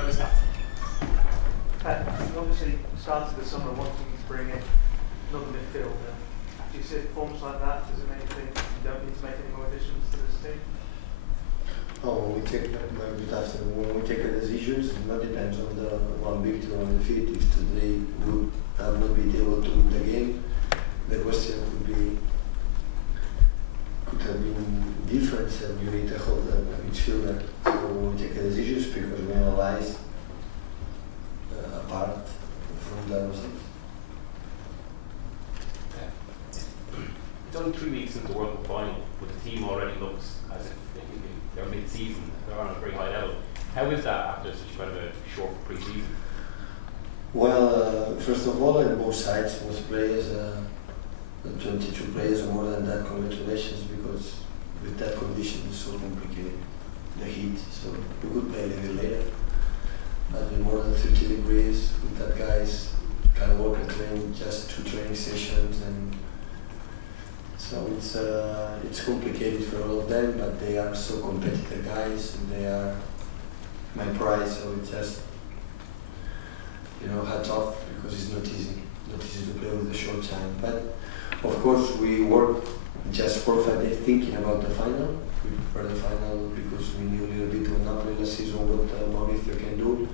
How is that? You obviously started the summer wanting to bring in another midfielder. After you see forms like that, does it make you think you don't need to make any more additions to this team? Oh, we take when we take a decision, it not depends on the one victory or defeat. If today would have not been able to win the game, the question could have been different, and you need to hold a midfielder. So when we take a decision, because we analyze apart from the results. It's only 3 weeks since the World Cup final, but the team already looks as if they're mid-season, they're on a very high level. How is that after such kind of a short pre-season? Well, first of all, on both sides, most players, 22 players or more than that, congratulations, because with that condition it's so complicated, the heat, so we could play a little bit later. But with more than 30 degrees, with that guys can walk and train just 2 training sessions, and so it's complicated for all of them, but they are so competitive guys, and they are my pride, so it's just, hats off, because it's not easy to play with a short time. But of course we worked just 4 or 5 days thinking about the final. We prepared the final because we knew a little bit what Napoli last season, what Mauricio can do.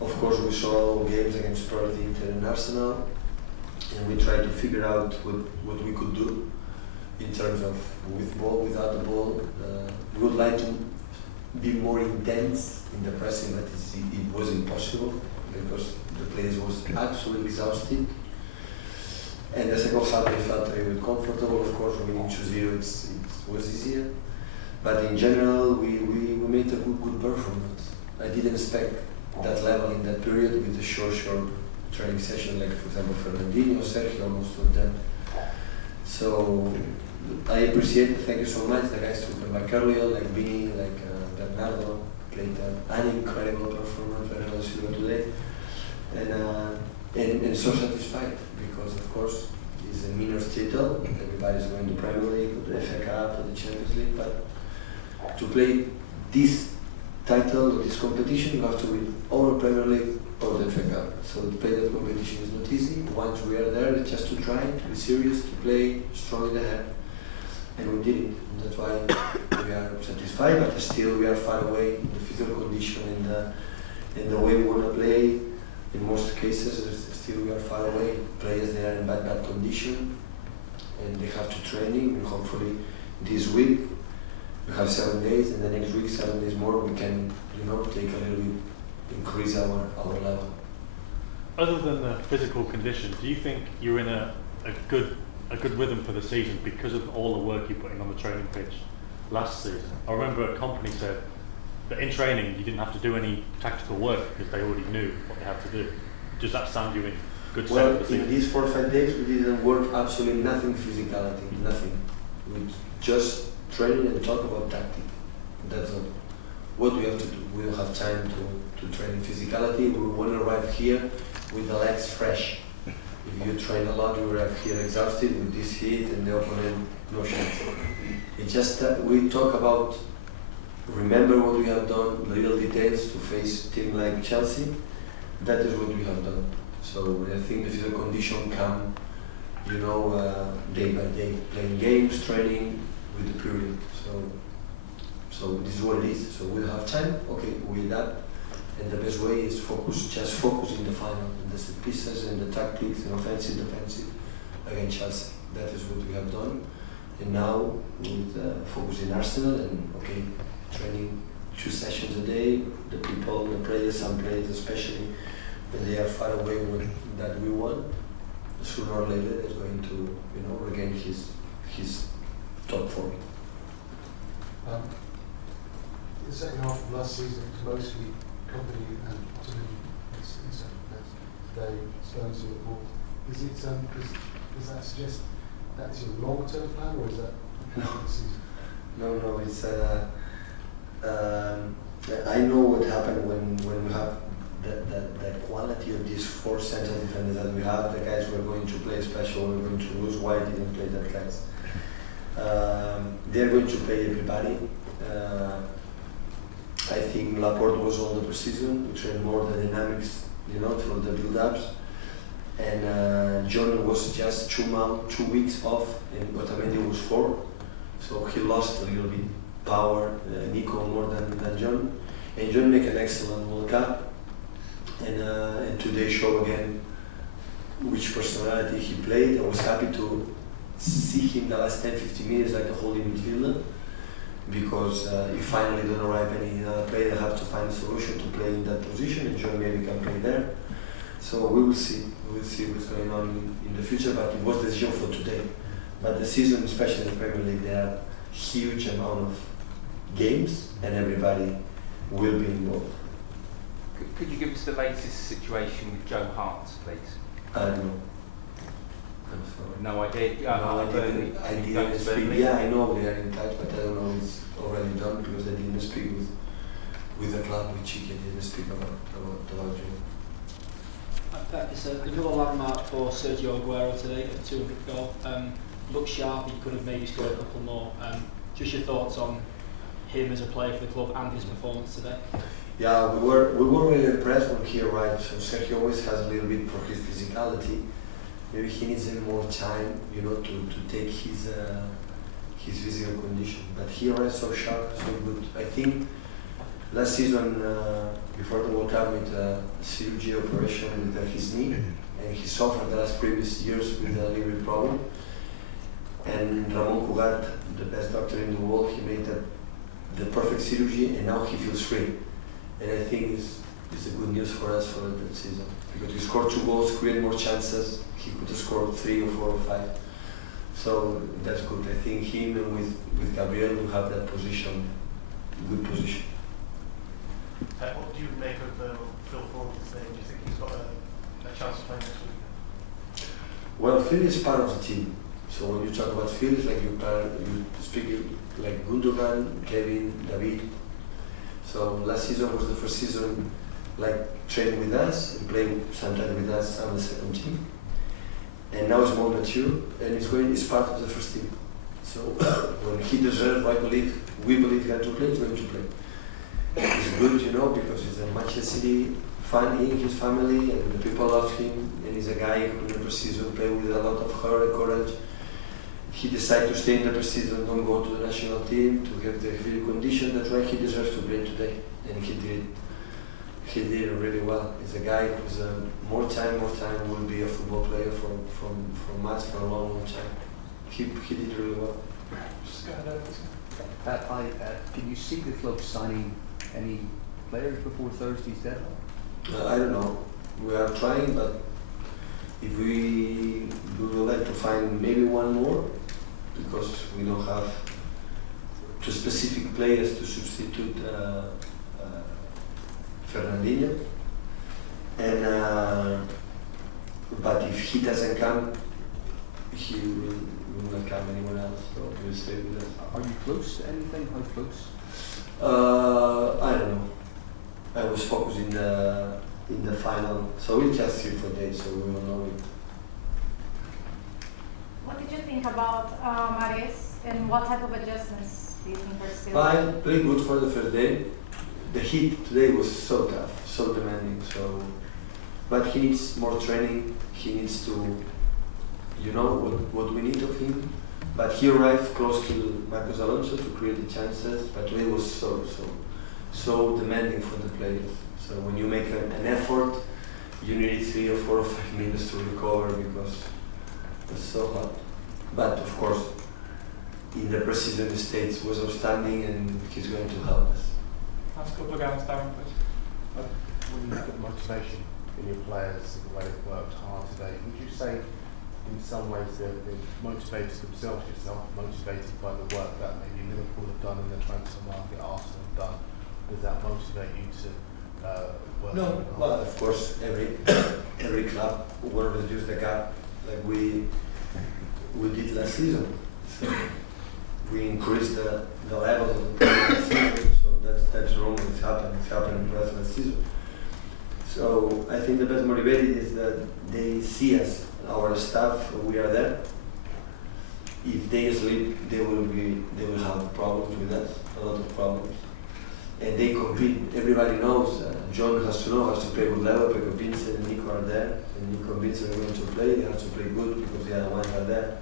Of course we saw games against probably Inter and Arsenal, and we tried to figure out what we could do in terms of with ball, without the ball. We would like to be more intense in the pressing, but it was impossible because the players was absolutely exhausted. And the second half they felt very comfortable. Of course, winning 2-0 it was easier, but in general we made a good performance. I didn't expect that level in that period with the short training session, like for example Fernandinho, Sergio, most of them. So I appreciate it. Thank you so much. The guys took like Carlo, like Vini, like Bernardo played an incredible performance. Bernardo Silva today, and so satisfied because of course it's a minor title. Everybody's going to Premier League, to the FA Cup, to the Champions League, but to play this title or this competition, you have to win or Premier League or the FA Cup. So to play that competition is not easy. Once we are there, it's just to try, to be serious, to play strong in the head. And we did it. And that's why we are satisfied, but still we are far away in the physical condition and the way we want to play. In most cases, still we are far away. Players, they are in bad condition, and they have to training. And hopefully this week we have 7 days, and the next week 7 days more. We can, take a little bit, increase our level. Other than the physical condition, do you think you're in a good rhythm for the season because of all the work you're putting on the training pitch last season? I remember a company said that in training you didn't have to do any tactical work because they already knew what they had to do. Does that stand you in good stead for the season? In these 4 or 5 days we didn't work absolutely nothing physicality, nothing. We just training and talk about tactic. That's all. What we have to do, we don't have time to train in physicality. We want to arrive here with the legs fresh. If you train a lot, you arrive here exhausted with this heat and the opponent no chance. It's just that we talk about, remember what we have done, little details to face a team like Chelsea. That is what we have done. So I think the physical condition come, day by day, playing games, training with the period. So this is what it is. So we'll have time. Okay, we adapt, and the best way is just focus in the final, in the set pieces and the tactics and offensive, defensive against Chelsea. That is what we have done. And now with focus in Arsenal and training 2 sessions a day. The people, the players, some players especially, when they are far away with that we want, sooner or later is going to regain his top form. The second half of last season was mostly company and Ottoman today Stones to the ball. Does that suggest that is your long-term plan, or is that the season? No, it's I know what happened when we have that quality of these 4 central defenders that we have. The guys who are going to play special, we're going to lose. Why didn't play that guys? They're going to play everybody. I think Laporte was on the preseason. We trained more the dynamics, for the build-ups. And John was just 2 weeks off, and Otamendi was 4. So he lost a little bit power, Nico more than John. And John made an excellent World Cup. And today show again which personality he played. I was happy to see him the last 10-15 minutes like a holding midfielder, because if finally don't arrive any player, they have to find a solution to play in that position, and John maybe can play there. So we will see. We will see what's going on in the future, but it was the decision for today. But the season, especially in the Premier League, there are huge amount of games, and everybody will be involved. Could you give us the latest situation with Joe Hart, please? I don't know. I'm sorry. No idea. I didn't speak. Yeah, I know they are in touch, but I don't know if it's already done, because I didn't speak with the club, with Chiqui. I didn't speak about Joe. It's another landmark for Sergio Aguero today, a 200 goal. Looked sharp, he could have maybe scored a couple more. Just your thoughts on him as a player for the club and his performance today? Yeah, we were really impressed when he arrived. So Sergio always has a little bit for his physicality. Maybe he needs more time, to take his physical condition. But he arrived so sharp, so good. I think last season, before the World Cup, with a surgery operation with his knee, and he suffered the last previous years with a liver problem. And Ramon Cugat, the best doctor in the world, he made the perfect surgery, and now he feels free. And I think it's a good news for us for that season, because he scored 2 goals, created more chances. He could have scored 3 or 4 or 5. So that's good. I think him and with Gabriel will have that position, good position. What do you make of Phil Foden's name? Do you think he's got a chance to play next week? Well, Phil is part of the team. So when you talk about Phil, it's like you speak like Gundogan, Kevin, David. So last season was the first season like training with us and playing sometimes with us on the second team. And now he's more mature, and he's part of the first team. So when he deserves, we believe he had to play, he's going to play. It's good, because he's a Manchester City fan, he and his family, and the people love him, and he's a guy who in the preseason played with a lot of heart and courage. He decided to stay in the preseason, don't go to the national team, to have the physical condition. That's why he deserves to play today, and he did. He did really well. He's a guy who's more time will be a football player from us for a long time. He did really well. Just go ahead. Can you see the club signing any players before Thursday's deadline? I don't know. We are trying, but if we would like to find maybe one more, because we don't have 2 specific players to substitute Fernandinho. And but if he doesn't come, he will not come anyone else. So we'll stay with us. Are you close to anything? How close? I don't know. I was focused in the final, so we'll just 3-4 days, so we will know it. What did you think about Maris, and what type of adjustments do you think are still? Fine, pretty good for the first day. The heat today was so tough, so demanding. But he needs more training. He needs to, what we need of him. But he arrived close to Marcos Alonso to create the chances. But today was so demanding for the players. So when you make an effort, you need 3 or 4 or 5 minutes to recover, because it's so hot. But of course, in the preseason states was outstanding, and he's going to help us. Let's go plug out Darren, please. When you look at motivation in your players, the way they've worked hard today, would you say in some ways they've motivated themselves, motivated by the work that maybe Liverpool have done in the transfer market, Arsenal have done? Does that motivate you to work? No, well, of course, every club will reduce the gap like we did last season. So we increased the levels of the last season, so that's wrong. It's happened last season. So I think the best motivated is that they see us, our staff, we are there. If they sleep, they will have problems with us, a lot of problems. and they compete. Everybody knows. John has to know, has to play good level because Vincent and Nico are there, and Nico and Vincent are going to play. They have to play good because the other ones are there.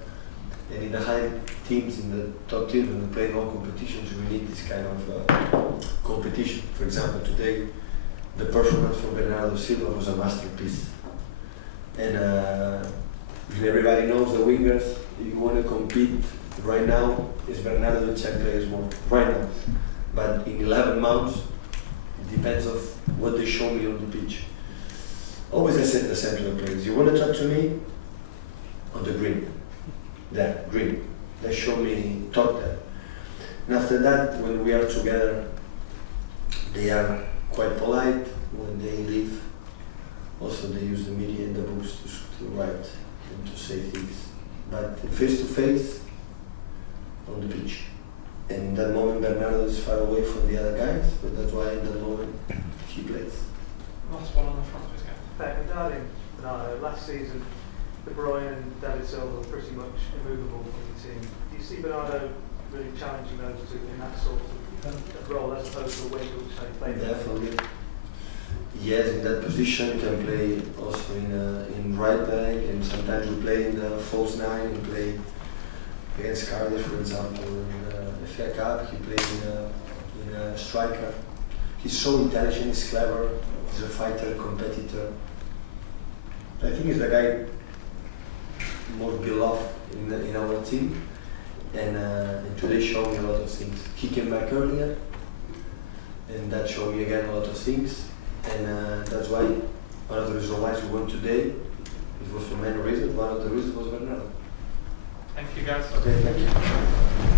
And in the high teams, in the top teams, when we play all competitions, we need this kind of competition. For example, today, the performance from Bernardo Silva was a masterpiece. And everybody knows the wingers. If you want to compete right now, it's Bernardo the Czech players more right now. But in 11 months, it depends of what they show me on the pitch. Always I set the center of the players. You want to talk to me on the green. There, green. They show me talk there. And after that, when we are together, they are quite polite. When they leave, also they use the media and the books to write and to say things. But face to face, on the pitch. And in that moment, Bernardo is far away from the other guys, but that's why in that moment he plays. Last one on the front, please. Regarding Bernardo, last season, De Bruyne and David Silva were pretty much immovable from the team. Do you see Bernardo really challenging those two in that sort of role as opposed to a winger which they play? Definitely. Yes, in that position he can play also in right back, and sometimes we play in the false nine and play against Cardiff, for example. In the FA Cup, he played in a striker. He's so intelligent, he's clever, he's a fighter, a competitor. I think he's the guy more beloved in our team, and today showed me a lot of things. He came back earlier, and that showed me again a lot of things, and that's why one of the reasons why we won today, it was for many reasons. One of the reasons was Bernardo. Thank you guys. Okay, thank you.